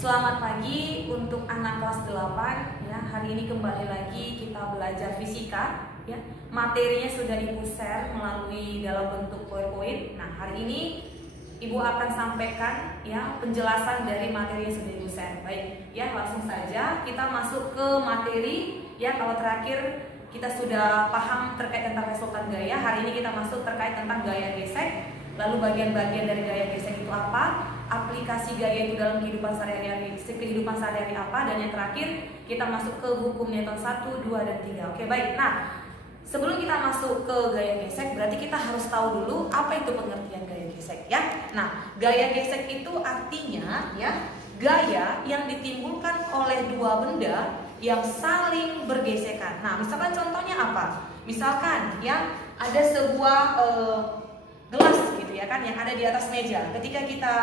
Selamat pagi untuk anak kelas 8 ya. Hari ini kembali lagi kita belajar fisika ya. Materinya sudah Ibu share melalui dalam bentuk PowerPoint. Nah, hari ini Ibu akan sampaikan ya penjelasan dari materi yang sudah Ibu share. Baik, ya langsung saja kita masuk ke materi ya. Kalau terakhir kita sudah paham terkait tentang resultan gaya, hari ini kita masuk terkait tentang gaya gesek. Lalu bagian-bagian dari gaya gesek itu apa? Aplikasi gaya itu dalam kehidupan sehari-hari apa? Dan yang terakhir kita masuk ke hukum Newton 1, 2, dan 3. Oke, baik. Nah, sebelum kita masuk ke gaya gesek, berarti kita harus tahu dulu apa itu pengertian gaya gesek ya. Nah, gaya gesek itu artinya ya gaya yang ditimbulkan oleh dua benda yang saling bergesekan. Nah, misalkan contohnya apa? Misalkan ya ada sebuah gelas gitu ya kan yang ada di atas meja. Ketika kita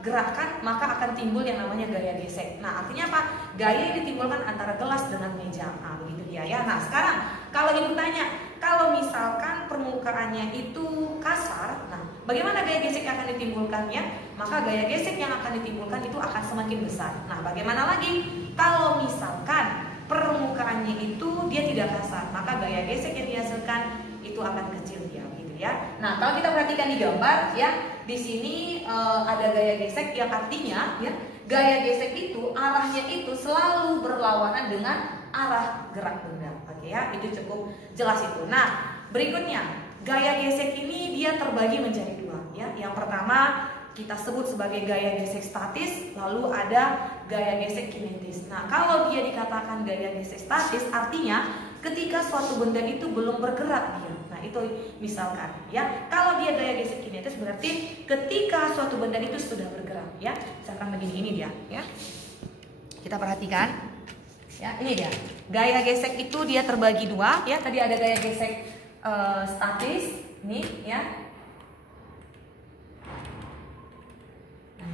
gerakkan maka akan timbul yang namanya gaya gesek. Nah, artinya apa? Gaya yang ditimbulkan antara gelas dengan meja. Nah, begitu dia ya. Nah, sekarang kalau Ibu tanya, kalau misalkan permukaannya itu kasar, nah bagaimana gaya gesek yang akan ditimbulkannya? Maka gaya gesek yang akan ditimbulkan itu akan semakin besar. Nah, bagaimana lagi kalau misalkan permukaannya itu dia tidak kasar, maka gaya gesek yang dihasilkan itu akan kecil dia. Ya. Nah, kalau kita perhatikan di gambar ya, di sini ada gaya gesek yang artinya ya, gaya gesek itu arahnya itu selalu berlawanan dengan arah gerak benda. Oke ya, itu cukup jelas itu. Nah, berikutnya gaya gesek ini dia terbagi menjadi dua ya. Yang pertama kita sebut sebagai gaya gesek statis, lalu ada gaya gesek kinetis. Nah, kalau dia dikatakan gaya gesek statis artinya ketika suatu benda itu belum bergerak dia. Nah, itu misalkan ya, kalau dia gaya gesek kinetis berarti ketika suatu benda itu sudah bergerak ya. Misalkan begini, ini dia ya. Kita perhatikan ya, ini dia. Gaya gesek itu dia terbagi dua ya. Tadi ada gaya gesek statis nih ya.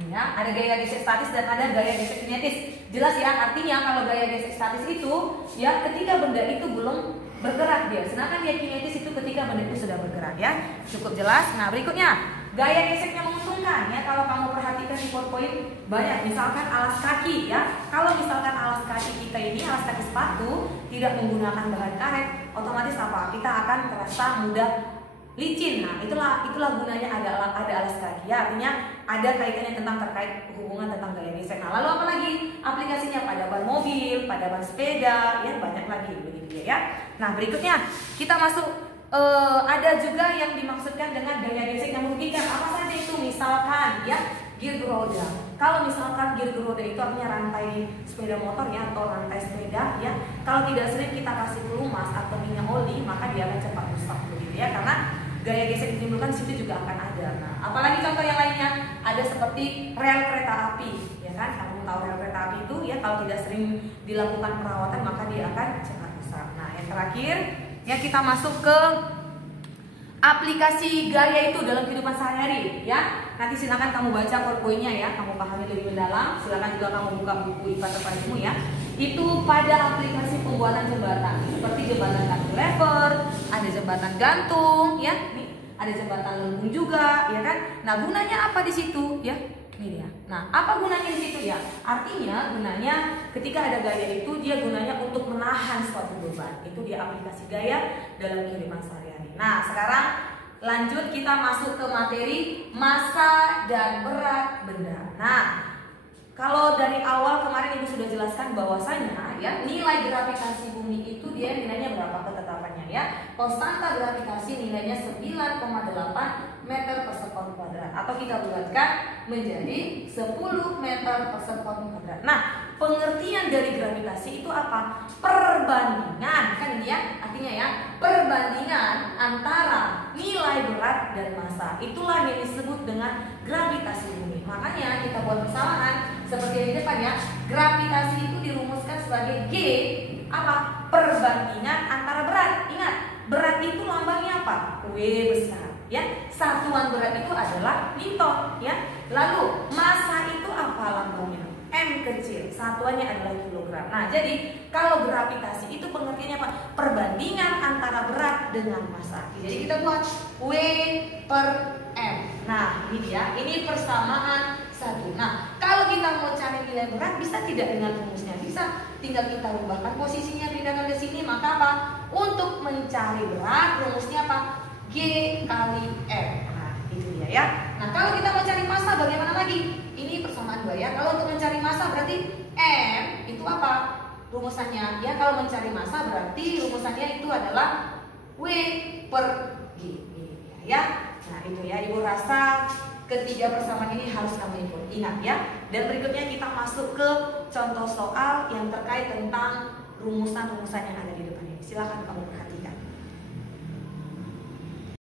Ya, ada gaya gesek statis dan ada gaya gesek kinetis. Jelas ya, artinya kalau gaya gesek statis itu ya ketika benda itu belum bergerak dia. Sedangkan dia kinetis itu ketika benda itu sudah bergerak ya. Cukup jelas. Nah, berikutnya gaya gesek yang menguntungkan ya. Kalau kamu perhatikan di PowerPoint banyak, misalkan alas kaki ya. Kalau misalkan alas kaki kita ini, alas kaki sepatu tidak menggunakan bahan karet, otomatis apa? Kita akan terasa mudah licin. Nah, itulah gunanya ada alas kaki ya. Artinya ada kaitannya tentang terkait hubungan tentang gaya gesek. Nah, lalu apa lagi aplikasinya pada ban mobil, pada ban sepeda ya, banyak lagi begitu ya. Nah, berikutnya kita masuk ada juga yang dimaksudkan dengan gaya gesek yang merugikan. Apa saja itu? Misalkan ya gear roda. Kalau misalkan gear roda itu artinya rantai sepeda motor ya, atau rantai sepeda ya. Kalau tidak sering kita kasih pelumas atau minyak oli, maka dia akan cepat rusak begitu ya, karena gaya gesek ditimbulkan di situ juga akan ada. Nah, apalagi contoh yang lainnya ada seperti rel kereta api, ya kan? Kamu tahu rel kereta api itu ya, kalau tidak sering dilakukan perawatan maka dia akan cepat rusak. Nah, yang terakhir ya kita masuk ke aplikasi gaya itu dalam kehidupan sehari-hari ya. Nanti silakan kamu baca PowerPoint-nya ya, kamu pahami lebih mendalam. Silakan juga kamu buka buku IPA terpadu ya. Itu pada aplikasi pembuatan jembatan seperti jembatan cantilever, ada jembatan gantung ya, nih ada jembatan lengkung juga ya kan. Nah, gunanya apa di situ ya? Ini dia. Nah, apa gunanya di situ ya? Artinya gunanya ketika ada gaya itu dia gunanya untuk menahan suatu beban. Itu dia aplikasi gaya dalam kehidupan sehari-hari. Nah, sekarang lanjut kita masuk ke materi massa dan berat benda. Nah, kalau dari awal kemarin Ibu sudah jelaskan bahwasanya ya nilai gravitasi bumi itu dia nilainya berapa ketetapannya ya. Konstanta gravitasi nilainya 9,8 meter per sekon kuadrat, atau kita bulatkan menjadi 10 meter per sekon kuadrat. Nah, pengertian dari gravitasi itu apa? Perbandingan, kan ini ya, artinya ya perbandingan antara nilai berat dan massa. Itulah yang disebut dengan gravitasi bumi. Makanya kita buat persamaan seperti yang di depan ya. Gravitasi itu dirumuskan sebagai G apa? Perbandingan antara berat. Ingat, berat itu lambangnya apa? W besar ya. Satuan berat itu adalah Newton ya. Lalu massa itu apa lambangnya? M kecil, satuannya adalah kilogram. Nah, jadi kalau gravitasi itu pengertiannya apa? Perbandingan antara berat dengan massa. Jadi kita buat W per M. Nah, ini dia, ini persamaan 1. Nah, kalau kita mau cari nilai nilai berat bisa tidak dengan rumusnya? Bisa. Tinggal kita ubahkan posisinya, pindahkan ke sini. Maka apa? Untuk mencari berat rumusnya apa? G kali M. Nah, itu dia ya. Nah, kalau kita mau cari massa bagaimana lagi? Ini persamaan 2 ya. Kalau untuk mencari massa berarti M itu apa? Rumusannya ya, kalau mencari massa berarti rumusannya itu adalah W per G. Ya. Nah, itu ya. Ibu rasa ketiga persamaan ini harus kamu ingat ya. Dan berikutnya kita masuk ke contoh soal yang terkait tentang rumusan-rumusan yang ada di depan ini. Silahkan kamu perhatikan.